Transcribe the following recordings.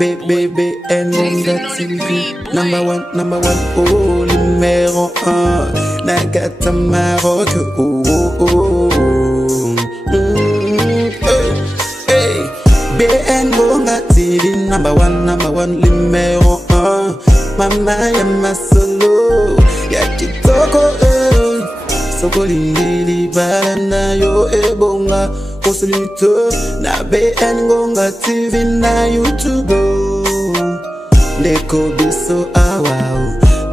BBN TV. Number one, oh, numéro 1. Nagata Maroc, oh, oh, oh. Hey, BN Gonga TV. Number one, numéro 1. Mama ya masolo, ya kitoko, soko lindili balana yo ebonga. Consulite na BN Gonga TV na YouTube. Ndeko biso awa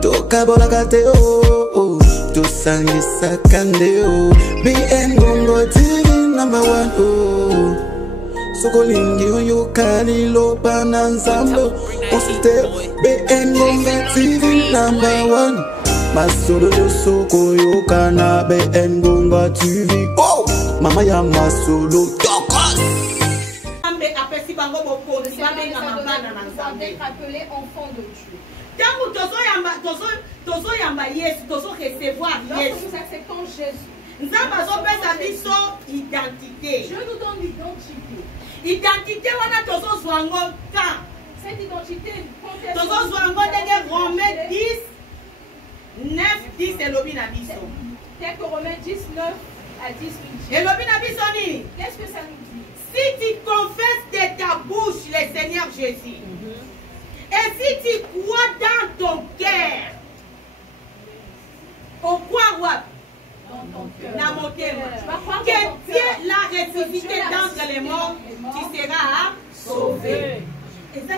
toka bola kate o to sangisa kande o. BN Gonga TV number 1 o. Soko lingi yo kali lo bananzambo. Consulite BN Gonga TV number 1. Masolo yo soko yo kana BN Gonga TV. Oh, mama ya masolo tokos. Appelé enfant de Dieu. Recevoir lorsque nous acceptons Jésus, Dieu nous donne l'identité. Identité wana tozo zwango ka. Cette identité Tozo zwango de Romains 10 9 10 elobi na biso. Tel que Romains 10 9 à 10 nous dit. Elobi na biso ni. Qu'est-ce que ça nous dit? Si tu confesses de ta bouche le Seigneur Jésus, et si tu crois dans ton cœur, au quoi Dans ton cœur. dans mon cœur, Tu vas croire que Dieu l'a ressuscité d'entre les morts, tu seras sauvé. Et ça,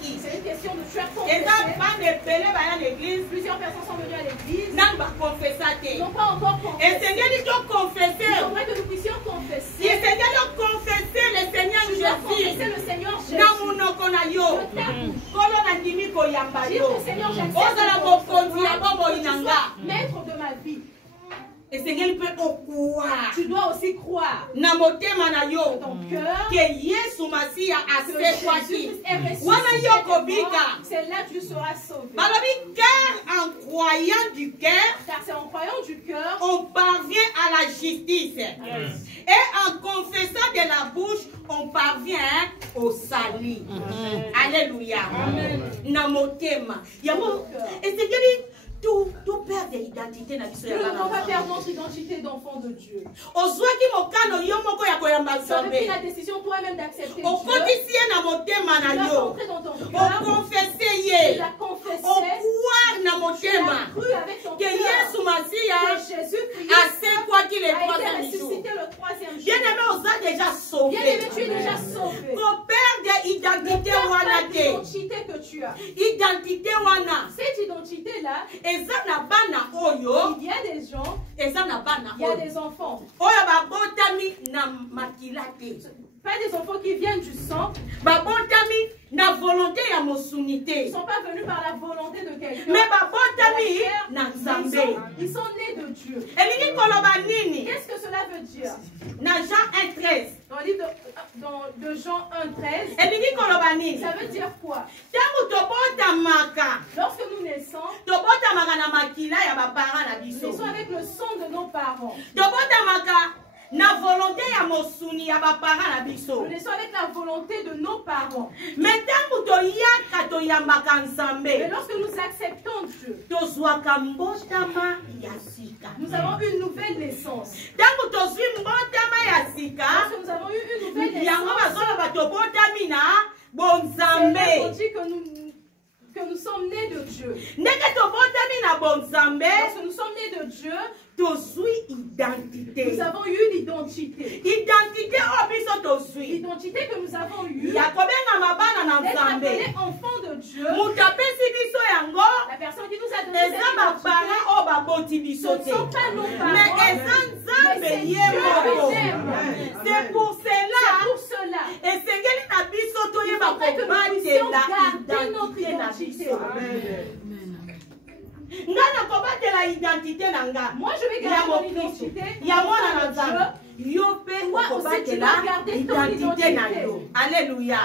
qui C'est une question de tu as et ça, confessé. pas de belé à l'église. Plusieurs personnes sont venues à l'église. Non, pas confesser. Ils n'ont pas encore Et confessé. Seigneur, il doit confesser. Il faudrait que nous puissions Et confesser. Seigneur, doit confesser le Seigneur Tu dois confesser Jésus. le Seigneur Jésus. Na munoko na yo. Kolo na ndimi ko yamba Dire yo. que Seigneur, Ozala mokonzi ya bobo inanga. maître de ma vie. Et Seigneur, il peut croire. Tu dois aussi croire Na motema na yo. dans ton cœur Que Yesu Masia a que fait quoi Jésus qui. est ressuscité. Wana yo kobika. C'est là que tu seras sauvé. Balobi cœur en croyant du cœur. Car c'est en croyant du cœur On parvient à la justice. Et en confessant de la bouche, on parvient au salut. Alléluia. Namotema. Et c'est que tout perd de l'identité. nous ne devons pas perdre notre identité d'enfant de Dieu. Tu as pris la décision toi-même d'accepter Dieu. Tu l'as rentré dans ton cœur. Tu l'as confessé. Tu l'as cru avec ton cœur que Jésus-Christ a été ressuscité le troisième jour. Bien-aimé, tu es déjà sauvé. Identité cette identité que tu as. Identité wana. Cette identité-là, Ezana bana oyo. il y a des gens, Ezana bana il y a des enfants. Oyo babotami na makilate. Pas des enfants qui viennent du sang. Babotami na volonté ya Ils mosunité. ne sont pas venus par la volonté de quelqu'un. Mais babotami na nzambe. Ils sont nés de Dieu. Elingi koloba nini? Qu'est-ce que cela veut dire? Na Jean 1:13. Dans le livre de Jean 1:13, Elingi koloba nini? ça veut dire quoi? Tangu tobotamaka. Lorsque nous naissons, Tobotamaka na makila ya baparents na nous biso. naissons avec le sang de nos parents. Tobotamaka na volonté ya mosuni ya baparents na biso. Nous naissons avec la volonté de nos parents. Mais tangu toyaka toyambaka nzambe. Mais lorsque nous acceptons Dieu, Tozwaka mbotama ya sika. nous avons une nouvelle naissance. Tangu tozwi mbotama ya sika. Lorsque nous avons eu une nouvelle Yango naissance, bazoloba tobotami na c'est là qu'on bonzambe. dit que nous sommes nés de Dieu. Ndenge tobotami na bonzambe. Lorsque nous sommes nés de Dieu, Tozwi identité. nous avons eu l'identité. Identité o biso tozwi. L'identité que nous avons eue, Ya kobenga mabana na d'être nzambe. appelés enfants de Dieu. Mutu apesi biso yango. La personne qui nous a donné cette Eza identité, baparents oyo baboti ce biso ne te. sont pas nos parents, Mais eza nzambe mais c'est ye Dieu moko. qui t'aime. C'est pour cela. C'est pour cela. esengeli na biso toyeba Il faudrait que nous puissions garder notre kobatela identité na identité. biso. Nga nakobatela identité na nga. Moi, je vais garder mon identité. Ya mwana na nzambe. Yo mpe Toi aussi, tu dois okobatela garder ton identité na identité. yo. Alléluia.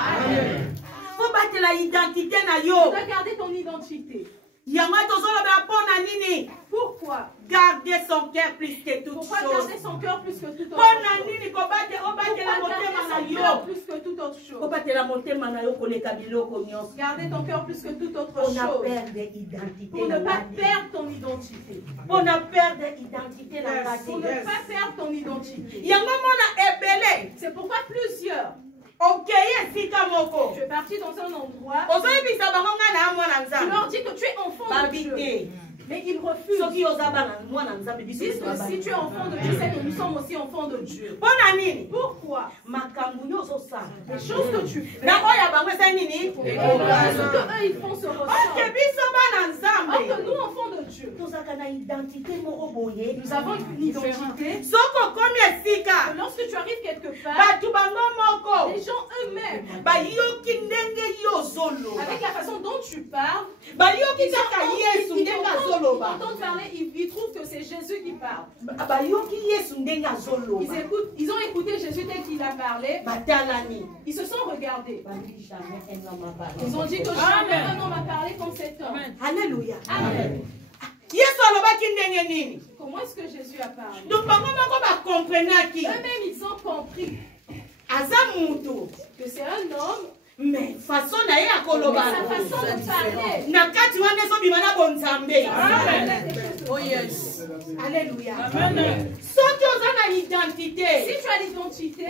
Faut batela identité na Tu yo. dois garder ton identité. Yango tozolobela mpo na nini? Pourquoi? Garder son cœur plus que toute Pourquoi chose. garder son cœur plus que toute autre Mpo na chose? nini obatela Pourquoi motema garder na son yo? cœur plus que toute autre autre chose. Gardez ton cœur plus que toute autre On a chose. perdu l'identité. Pour ne pas perdre ton identité. On a perdu l'identité dans la Pour ne pas perdre ton identité. C'est pourquoi plusieurs. Tu es parti dans un endroit. Tu leur dis que tu es enfant de Dieu. Mais ils refusent. Ils disent que si tu es enfant de Dieu, c'est que nous sommes aussi enfants de Dieu. Pourquoi? Les choses que tu fais, ce qu'eux ils font se ressemble. Or que nous, enfants de Dieu, nous avons une identité. Que lorsque tu arrives quelque part, les gens eux-mêmes, avec la façon dont tu parles, ils entendent parler, ils trouvent que c'est Jésus qui parle. Ils ont écouté Jésus tel qu'il a parlé. Ils se sont regardés. Ils ont dit que jamais un homme a parlé comme cet homme. Alléluia. Amen. Comment est-ce que Jésus a parlé? Eux-mêmes, ils ont compris que c'est un homme. Mais façon sa façon de parler. Oh yes. Alléluia. Amen. Si tu as l'identité,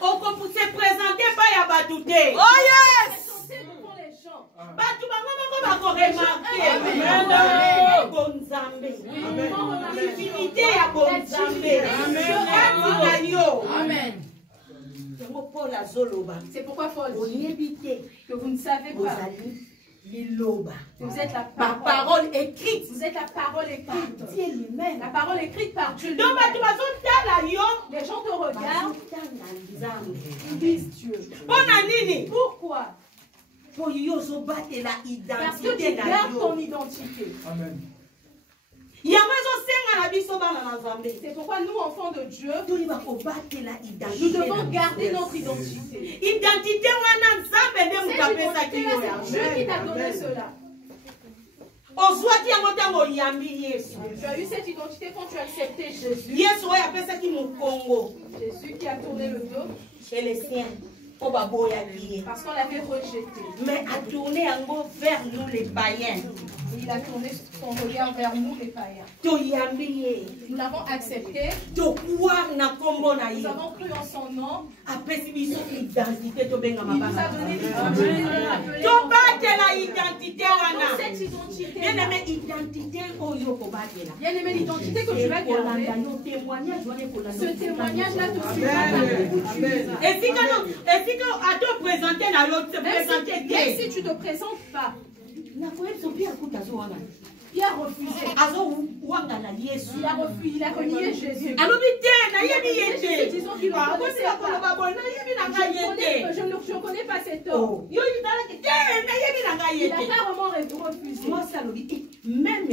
on peut se présenter par Yabadouté. Oh yes. Devant les gens. Amen. C'est pourquoi Paul dit que vous ne savez pas que vous êtes la parole écrite. Vous êtes la parole écrite. La parole écrite par Dieu. Les gens te regardent. Ils disent Dieu. Pourquoi? Parce que tu gardes ton identité. Amen. C'est pourquoi nous, enfants de Dieu, nous devons garder notre identité. C'est l'identité, Dieu qui t'a donné cela. Tu as eu cette identité quand tu as accepté Jésus. Jésus qui a tourné le dos chez les siens. Parce qu'on l'avait rejeté. Mais a tourné vers nous les païens. Il a tourné son regard vers nous les païens. Nous l'avons accepté. Nous avons cru en son nom. Il nous a donné l'identité. Cette identité. Bien-aimé, l'identité que tu vas garder. Ce témoignage-là te suivra. Même si tu ne te présentes pas, il a refusé. Il a renié Jésus. Disons qu'il ne je ne connais pas cet homme. Il a carrément refusé. Même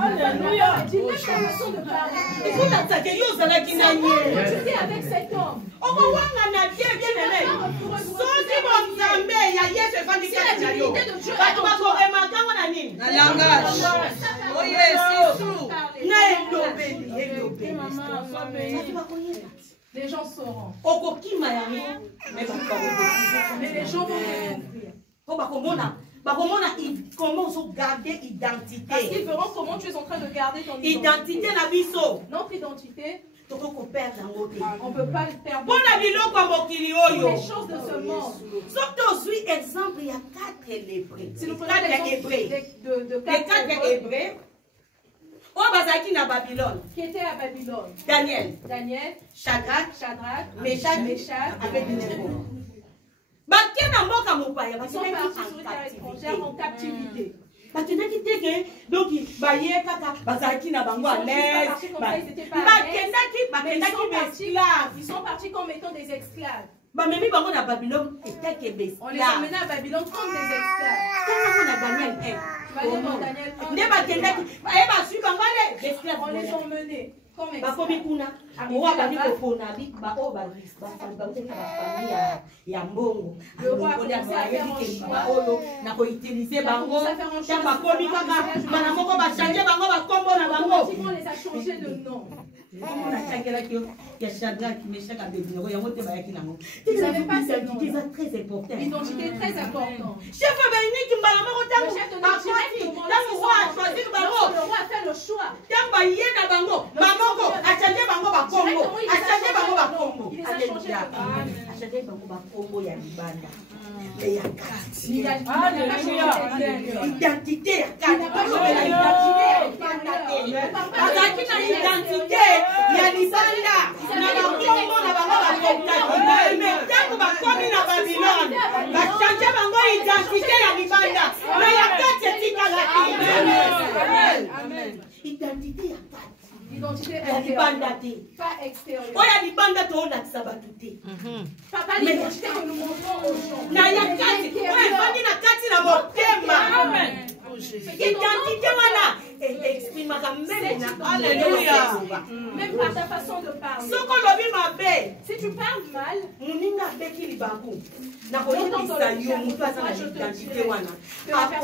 Alléluia. Dis même ta façon de parler. Tu étais avec cet homme. Les gens sauront. Mais les gens vont découvrir. Comment garder l'identité? Parce qu'ils verront comment tu es en train de garder ton identité. Notre identité, on ne peut pas le perdre. Les choses de ce monde. Si nous prenons l'exemple de quatre Hébreux qui étaient à Babylone. Daniel, Shadrach, Meshach, Abednego. Ils sont partis sur une terre étrangère en captivité. Donc, ils sont partis comme étant des esclaves. On les emmena à Babylone comme des esclaves. On les emmenait comme esclaves. Le roi a commencé à faire un choix. On les a changés de nom. y a Shadrach, Meshach, Abednego, il y a monté Bayaki Nango. Vous savez pas ce nom. C'est très important. L'identité est très importante. Chef Abednego, tu m'as Le chef de l'Église, le roi a fait le choix. Il a identité L'identité pas extérieure. Pas l'identité que nous montrons aux gens. Même par ta façon de parler. Si tu parles mal, que la personne qui a cette identité-là ne sera pas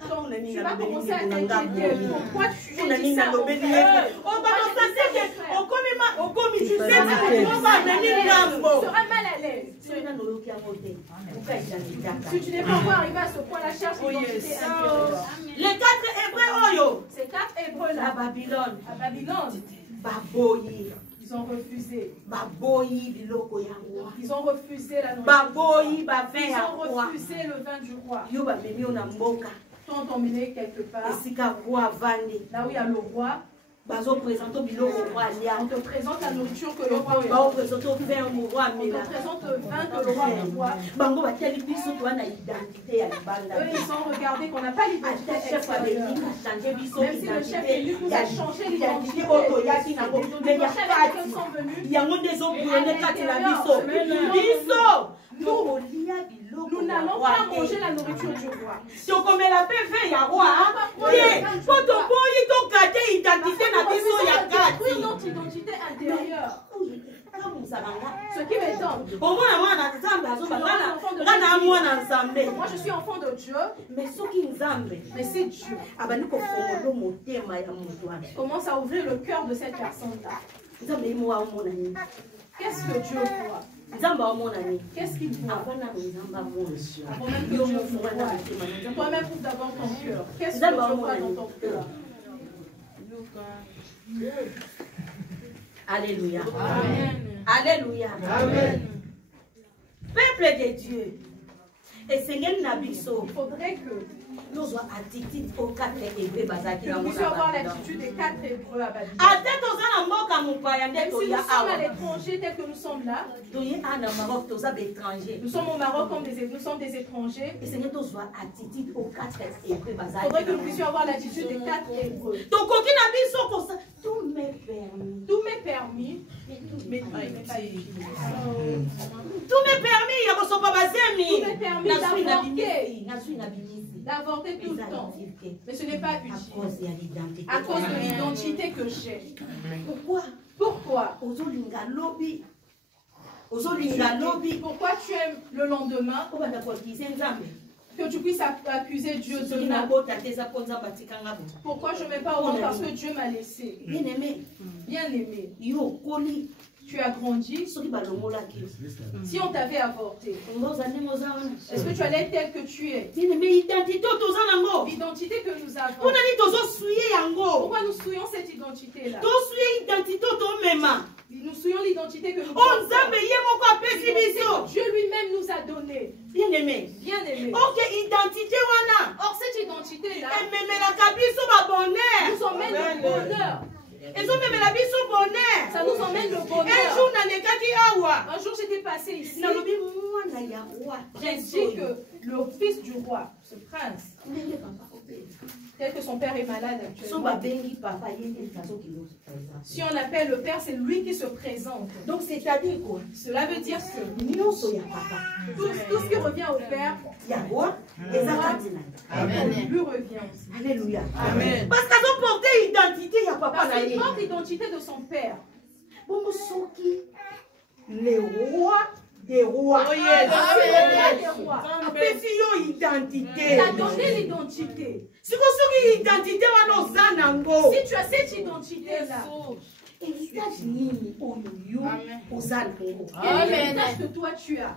tu vas commencer à t'inquiéter. Pourquoi tu dis ça au frère? Tu seras mal à l'aise. Si tu n'es pas encore arrivé à ce point, la cherche l'identité intérieure. Les 4 Hébreux, Ces 4 Hébreux-là, à Babylone, ils ont refusé. Ils ont refusé la nourriture. Ils ont refusé le vin du roi. Ils t'ont emmené quelque part. Là où il y a le roi. On te présente la nourriture que le roi veut. On te présente le vin que le roi boit. Eux, ils ont regardé qu'on n'a pas l'identité extérieure. Même si le chef élu nous a changé l'identité. Les chefs élections sont venus. Nous n'allons pas manger la nourriture du roi. Notre identité intérieure. Ce qui m'étonne. Moi je suis enfant de Dieu. Mais c'est Dieu. Commence à ouvrir le cœur de cette personne-là. Qu'est-ce que Dieu voit? Qu'est-ce qu'il voit? Toi-même ouvre d'abord ton cœur. Qu'est-ce que Dieu voit dans ton cœur? Alléluia. Amen. Alléluia. Amen. Peuple de Dieu. Et Seigneur Nabiso. Il faudrait que nous avons attitude aux 4 Hébreux. Que nous puissions avoir l'attitude des 4 Hébreux à Babylone. Même si nous sommes à l'étranger tel que nous sommes là. Nous sommes au Maroc comme nous sommes des étrangers. Et Seigneur, nous avons attitude aux 4 Hébreux. Il faudrait que nous puissions avoir l'attitude des 4 Hébreux. Tout m'est permis. Tout m'est permis. Mais tout n'est pas utile. Tout m'est permis. Tout m'est permis d'avorter tout le temps. Mais ce n'est pas utile. À cause de l'identité que j'ai. Pourquoi? Pourquoi tu aimes le lendemain? Que tu puisses accuser Dieu demain. Pourquoi je ne mets pas au monde? Parce que Dieu m'a laissé. Bien-aimé. Tu as grandi. Si on t'avait avorté, est-ce que tu allais être tel que tu es? L'identité que nous avons. Pourquoi nous souillons cette identité-là? Nous souillons l'identité que nous avons. Dieu lui-même nous a donné. Bien-aimé. Bien-aimé. Or, cette identité-là nous emmène le bonheur. Ça nous emmène le bonheur. Un jour j'étais passé ici. J'ai dit que le fils du roi, ce prince, tel que son père est malade actuellement. Si on appelle le père, c'est lui qui se présente. Donc c'est-à-dire quoi? Cela veut dire que tout ce qui revient au père, lui revient aussi. Alléluia. Amen. Parce qu'ils ont porté l'identité, il n'y a pas parce qu'il porte l'identité de son père. Les rois des rois. Oh yes. Identité. Il a donné l'identité. Si vous avez l'identité, tu as cette identité-là, héritage nini oyo oza nango. quel héritage que toi tu as?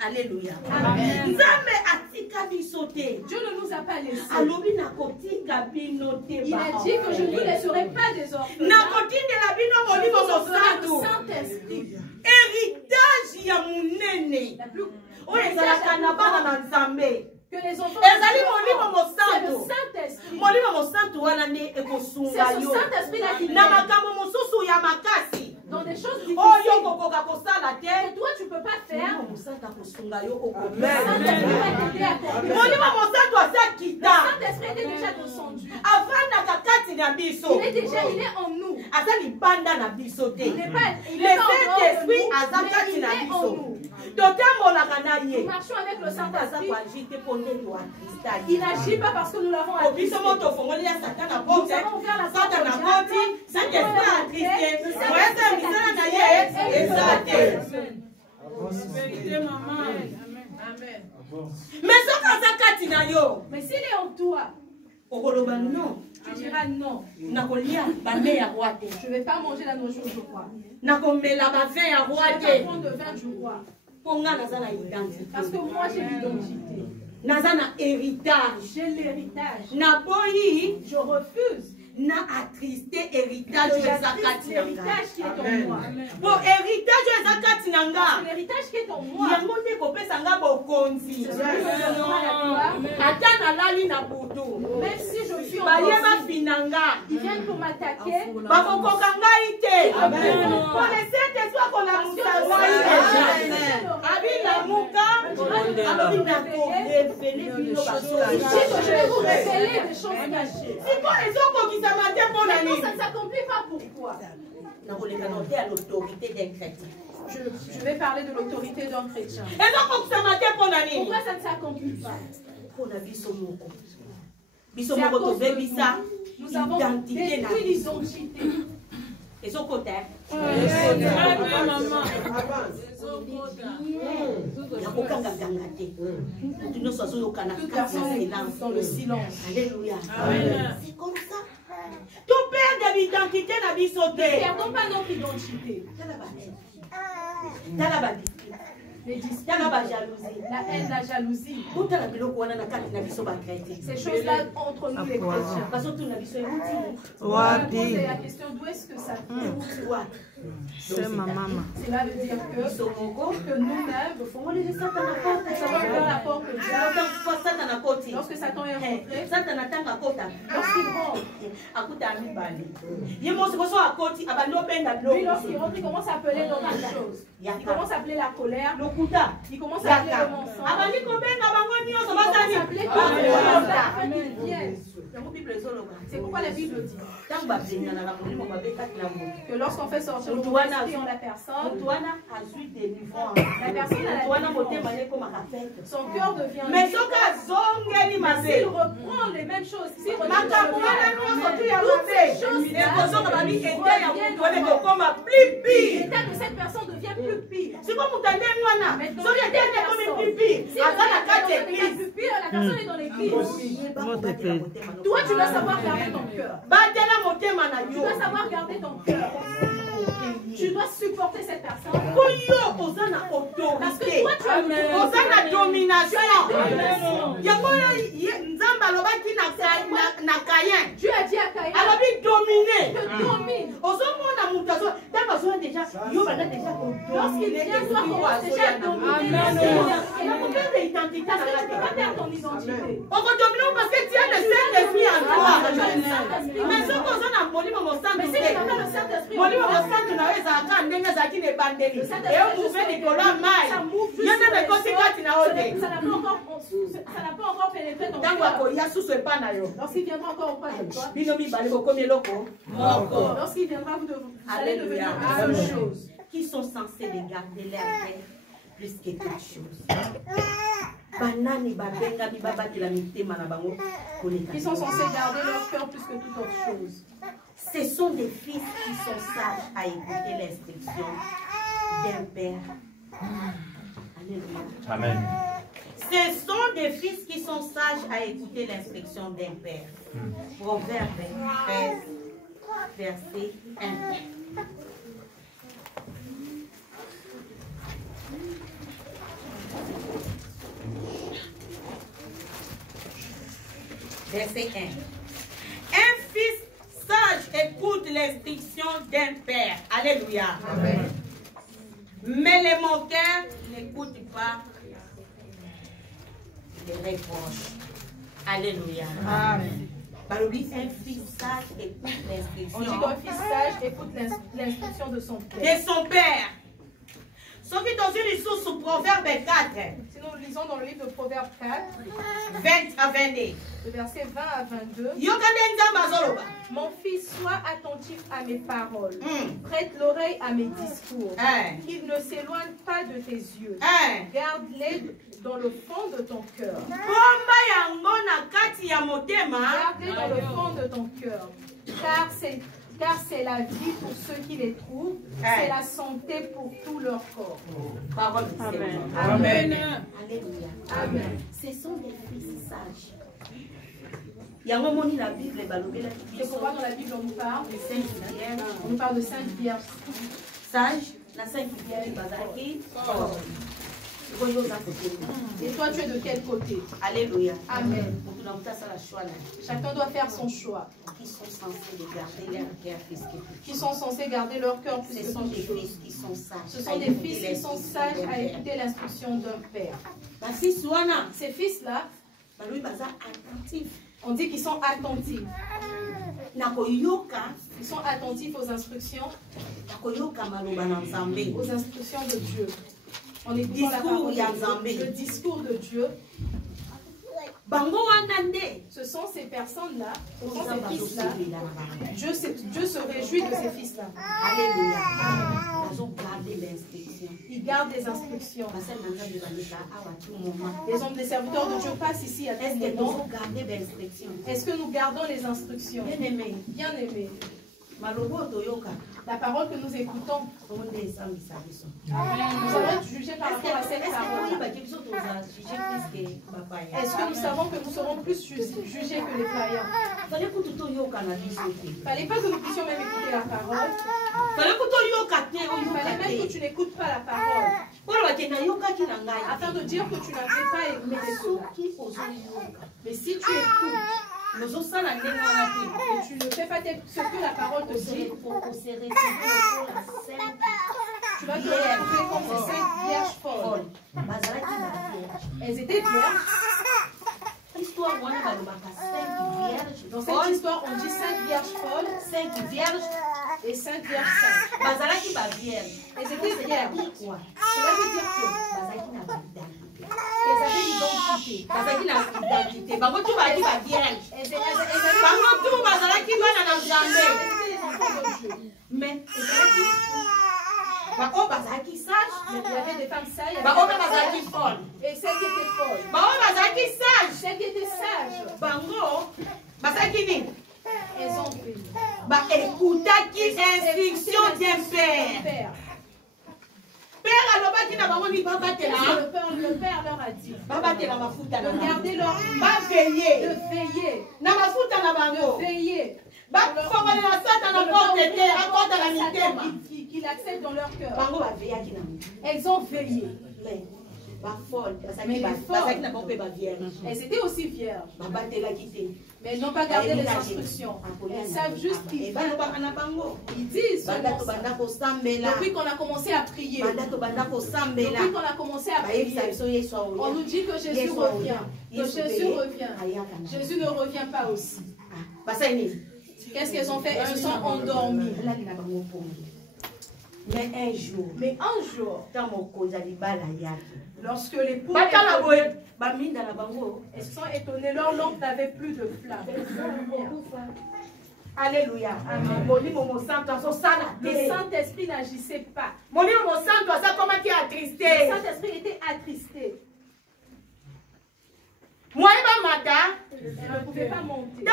Alléluia. Amen. Nzambe atika biso te. Dieu ne nous a pas laissés. Alobi nakotika bino te. Il a dit que je ne vous laisserai pas des orphelins. Nakotindela bino molimo Le mosantu. Saint-Esprit. Héritage ya munene. La plus Oyo ezalaka na bana na Nzambe. que les enfants. Ezali molimo C'est le mosantu. Saint-Esprit. Molimo mosantu wana nde C'est ekosunga ce yo. Saint-Esprit-là qui Na t'aide makambo mosusu ya makasi. dans des choses difficiles Oyo kokoka kosala que te. toi tu ne peux pas faire. Molimo mosantu akosunga yo Le okobisa. Saint-Esprit va t'aider à accomplir. Molimo mosantu aza Le kita. Saint-Esprit était déjà descendu. Avandaka kati na biso. Il est en nous. aza libanda na biso te. Il n'est pas Le en dehors Saint-Esprit de nous, aza mais kati il na est en biso. nous. Totambolaka na Nous ye. marchons avec le aza Saint-Esprit. koagi te mpo nde toa krista Il n'agit pas parce que nous l'avons o biso attristé. mo tofongoli ya satan na Nous porte avons ouvert la porte satan au na diable. koti Saint-Esprit atriste Le Saint-Esprit moyesa misala na ye eza te. Mais soki aza kati na yo Mais s'il est en toi, okoloba non, tu diras non. nakolia bame ya roi te, Je ne vais pas manger la nourriture du roi. nakomela bavin ya Je roi ne vais pas te, prendre de vin du roi. mpo nga naza na identité, Parce que moi j'ai l'identité. naza na héritage. J'ai l'héritage. Naboyi Je refuse na attriste héritage oyo eza kati na nga. l'héritage qui est en moi. Bo héritage oyo eza kati na nga L'héritage qui est en moi. yango nde kopesa nga bokonzi. C'est celui qui me donnera la gloire. Ata nalali na butu Même si je suis en baye danger, bafina nga ils viennent pour m'attaquer. bakokoka ngai te Amen. po le Saint-Esprit akolamusa ngai deja abilamuka alobi nakorevele bino Il dit que je vais vous révéler des choses cachées. siko ezokokisama te mpo na Mais non, nini ça ne s'accomplit pas pourquoi. nakoleka na te ya l'autorité d'un chrétien Je vais parler de l'autorité d'un chrétien. ezokokisama te mpo na nini Pourquoi ça ne s'accomplit pas? mpo na biso moko biso C'est à moko cause de tobebisa nous. Nous avons identité na détruit biso l'identité. ezokota nakokangaganga te mutu nyonso azoyokana Toute kati ya personne est silence dans le silence. alléluia c'est comme ça toperde l'identité na biso Ne te perdons pas notre identité. tala badisi Les disputes, tala bajalousie la haine, la jalousie. totala biloko wana na kati na biso bakretien Ces choses-là entre nous les chrétiens. bazotuna biso euti C'est la question d'où est-ce que ça vient. wapi C'est ma maman. Cela veut dire biso moko que nous-mêmes, fongoleli satana nous savons ouvrir la porte au diable. satana koti Lorsque Satan est rentré, satana ntango akota lorsqu'il rentre, akuta mibale ye mosi koso akoti abandi obenga lui, lorsqu'il biloko rentre, il commence à appeler d'autres choses. Il commence à appeler la colère, lokuta il commence à appeler le mensonge, abandi kobenga bango nyonso il commence à appeler basali afin qu'ils viennent. yango bible ezoloba C'est pourquoi la Bible dit ntango babenganaka molimo babe kati na moto que lorsqu'on fait sortir le Mutu wana esprit en la personne, moto wana azwi délivrance la personne a moto wana la motema délivrance. ne ekomaka fete Son cœur devient mais libre. soki azongeli S'il mabe reprend les mêmes choses, s'il retourne makambo sur le wana mal, nyonso tu ya toutes mabe ces choses-là ekozonga babi ete ya reviennent moto wana au mal. ekokoma plus pire L'état de cette personne devient plus pire. siko moto andeni wana Maintenant, soki ete ane ekomi plus pire si aza na kati ya la église personne est dans l'église, toi tu dois savoir garder ton cœur. batela motema na Tu yo dois savoir garder ton cœur. Tu dois supporter cette personne. po yo oza na Parce que autorité toi tu as le oza na domination domination. yango nzambe alobaki na kayen Dieu a dit à Caïn, alobi domine te domine. ozomona moto ntango azoya deja yo banda deja Lorsqu'il vient, toi commence déjà à dominer. nakoperde identité Parce na que nga tu peux pas te perdre ton identité. okodomine parce que tu as le Saint-Esprit en toi mais soki oza na molimo mosantu Mais si te tu n'as pas le Saint-Esprit en molimo toi, mosantu na yo ezalaka ndenge ezalaki na ebandeli le Saint-Esprit eomuve likolo ya mai ça move juste yo sur nde les ekosi choses. kati na yo te Ça n'a pas encore pénétré ton ntango cœur. akoya susu epa na yo Lorsqu'il viendra encore auprès de toi, bino mibale bokomi eloko moko lorsqu'il viendra, vous allez devenir Alléluia. une seule chose. qui sont censés de garder leur père plus que toute chose banani babengami babatela mitema na bango koleka Qui sont censés garder leur cœur plus que toute autre chose. ce sont des fils qui sont sages à écouter l'instruction d'un père. Alléluia. Amen. Ce sont des fils qui sont sages à écouter l'instruction d'un père. Proverbe 13, verset 1. Verset 1. Un fils sage écoute l'instruction d'un père. Alléluia. Amen. Mais les moqueurs n'écoutent pas les reproches. Alléluia. Amen. Un fils sage écoute l'instruction. On dit qu'un fils sage écoute l'instruction de son père. De son père. Ce qui est dans une source sous Proverbe 4. Si nous lisons dans le livre de Proverbe 4, 20 à 22. Le verset 20 à 22. Mon fils, sois attentif à mes paroles. Prête l'oreille à mes discours. Qu'ils ne s'éloignent pas de tes yeux. Garde-les dans le fond de ton cœur. Garde-les dans le fond de ton cœur. Car c'est la vie pour ceux qui les trouvent, c'est la santé pour tout leur corps. Parole de Amen. Amen. Amen. Alléluia. Amen. Ce sont des fils sages. Il y a un moment où la Bible est c'est pourquoi dans la Bible on nous parle de Sainte Vierge. On nous parle de Sainte Vierge. Sage, la Sainte Vierge Bazaki. Et toi, tu es de quel côté? Alléluia. Amen. Chacun doit faire son choix. Qui sont censés garder leur cœur plus que Qui sont censés garder leur cœur plus que ce sont des fils qui sont sages. Ce sont des fils qui sont sages à écouter l'instruction d'un père. Ces fils-là, on dit qu'ils sont attentifs. Ils sont attentifs aux instructions. Aux instructions de Dieu. En écoutant la parole de Dieu, le discours de Dieu. Ce sont ces personnes-là, ce sont ces fils-là. Dieu se réjouit de ces fils-là. Alléluia. Ils gardent les instructions. Les hommes des serviteurs de Dieu passent ici à tout moment. Est-ce que nous gardons les instructions? Bien aimé. La parole que nous écoutons, nous allons être jugés par rapport à cette parole. Est-ce que nous savons que nous serons plus jugés que les païens? Il ne fallait pas que nous puissions même écouter la parole. Il fallait même que tu n'écoutes pas la parole. Afin de dire que tu n'avais pas écouté cela. Mais si tu écoutes, et tu ne fais pas ce que la parole te dit, tu vas te retrouver comme ces 5 vierges folles. Elles étaient vierges. Dans cette histoire, on dit 5 vierges folles, 5 vierges et 5 vierges sages. Elles étaient vierges. Cela veut dire qu'elles avaient l'identité. Mais il y avait des femmes sages et celles qui étaient folles. Celles qui étaient sages, elles ont fait. Écoutez l'instruction d'un père. Le père leur a dit de garder leur vie, de veiller, qu'il accepte dans leur cœur. Elles ont veillé. Mais les folles, elles étaient aussi vierges. Mais elles n'ont pas gardé les instructions. Elles savent juste qu'ils disent depuis qu'on a commencé à prier. Depuis qu'on a commencé à prier. On nous dit que Jésus revient. Jésus ne revient pas aussi. Qu'est-ce qu'elles ont fait? Elles se sont endormies. Mais un jour, lorsque les poules elles se sont étonnées, leur lampe n'avait plus de flamme. Alléluia. Amen. Le Saint-Esprit n'agissait pas. Le Saint-Esprit était attristé. Elle ne pouvait pas monter.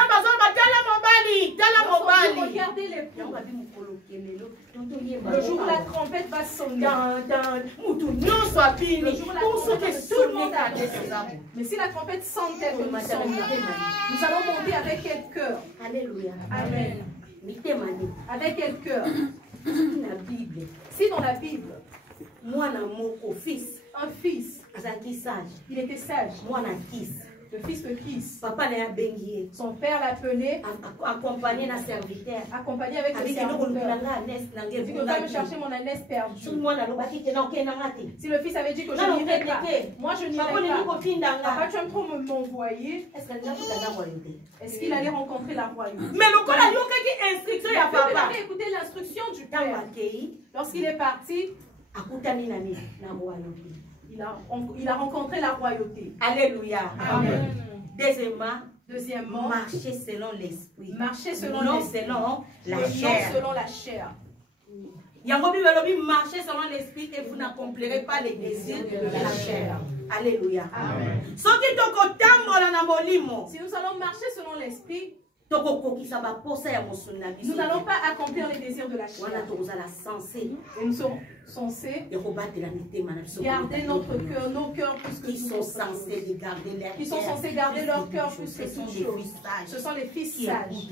Regardez les poules. Le jour où la trompette va sonner. Le jour où la trompette, tout le monde a arrêté. Mais si la trompette sent tel que nous sommes, nous allons monter avec quel cœur? Alléluia. Amen. Avec quel cœur? La Bible. Si dans la Bible, Moi, mon fils, un fils, il était sage. Moi, fils. Le fils de Kis. Papa l'a bengié. Son père l'appelait. Accompagné d'un serviteur. Accompagné avec le serviteur. Si tu vas me chercher mon ânesse perdue. Si le fils avait dit que je n'irai pas, moi je n'irai pas. Papa, tu aimes trop m'envoyer. Est-ce qu'il allait rencontrer la royauté? Mais le col a eu instruction à papa. Il avait écouté l'instruction du père. Lorsqu'il est parti, il a rencontré la royauté. Alléluia. Amen. Deuxièmement, marcher selon l'esprit. Marcher selon non l'esprit. selon la Et chair. non selon la chair. Marchez selon l'esprit et vous n'accomplirez pas les désirs de la chair. Alléluia. Amen. Si nous allons marcher selon l'esprit, nous n'allons pas accomplir les désirs de la chair. Et nous sommes censés garder notre cœur, nos cœurs plus que qui sont censés garder leur cœur plus que toute chose. Ce sont les fils sages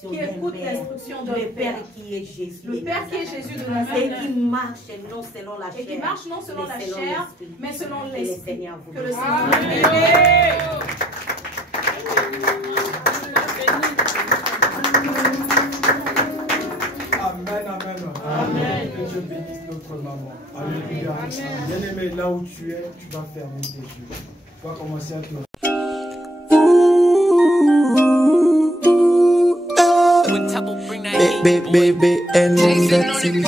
qui écoutent l'instruction de leur Père. Qui est Jésus. Le Père qui est Jésus de Et Nazareth. qui marche non selon la chair. Et qui marche non selon la chair, mais selon l'esprit. Que le Seigneur Amen. Que Dieu bénisse notre maman. Alléluia. Bien-aimé, là où tu es, tu vas fermer tes yeux. Tu vas commencer à te... Baby, and on that TV.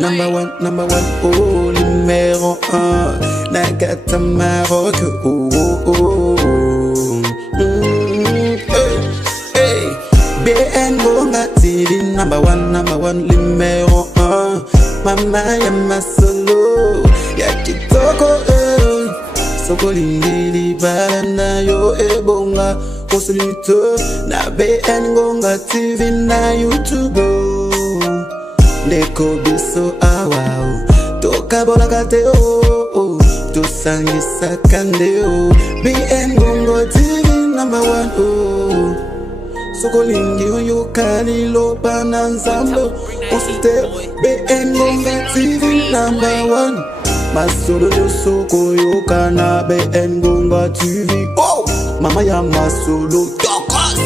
Number one, oh, numéro 1. Nagata Maroc, oh. Hey, BN Bonga TV. Number one, numéro 1. Mama ya masolo, ya kitoko, soko lingili balana yo ebonga. Consulite na BN Gonga TV na YouTube. Ndeko biso awao toka bola kate oh tosangisa kande oh. BN Gonga TV number 1 oh. Soko lingi yo kali lo bananzambo. Consulite BN Gonga TV number 1. Masolo yo soko yo kana BN Gonga TV oh. Mama ya masolo tokos.